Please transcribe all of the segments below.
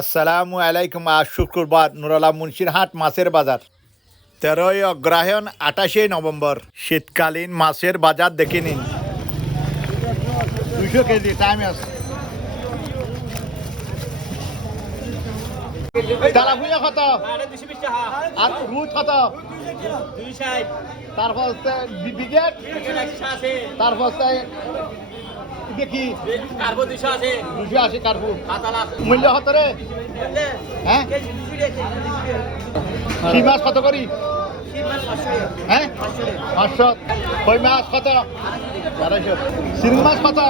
আসসালামু আলাইকুম। আজ শুক্রবার নুরালা মুন্সিরহাট মাছের বাজার 13ই অগ্রহায়ণ 28 নভেম্বর। শীতকালীন মাছের বাজার দেখে নিন। 200 কেজি টাইম আছে। তেলাপুয়া কত? আর রুট কত? তারপর হচ্ছে বিগেট, তারপর হচ্ছে দেখি 280 কার্পু মূল্য কত রে? হ্যাঁ, কি মাছ কত করি? হ্যাঁ, 500। কই মাছ কত? 250। শিং মাছ কত?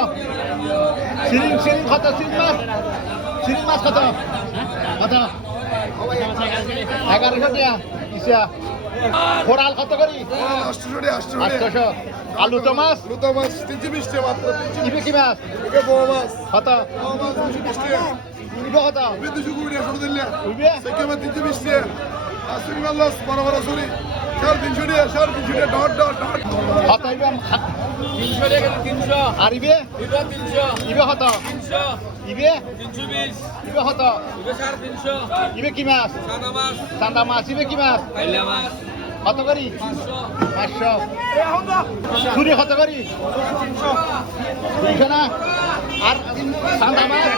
শিং কত? শিং মাছ কত? কত? 1100 টাকা ইসা। কোরাল কত করি? 800। আলু তো মাছ? 320 টাকা মাত্র। ইবে কি মাছ? এটা বড় মাছ। কত? 220 টাকা। ইবে কত? 220 টাকা করে দিলে। ইবে সেকেন্ড 320 টাকা। আসিন আল্লাহ বড় বড় সরি। 350 টাকা, 350 টাকা ডট ডট ডট। কত ইবে? 300 টাকা 300 আর ইবে? ইবে 300 ইবে কত? 300 ইবে? 320 ইবে কত? ইবে 350 ইবে কি মাছ? সাদা মাছ চান্দা মাছ। ইবে কি মাছ? কাইলা মাছ কত করি? 500 500। ছুরি কত করি? 300 না? আর চান্দা মাছ?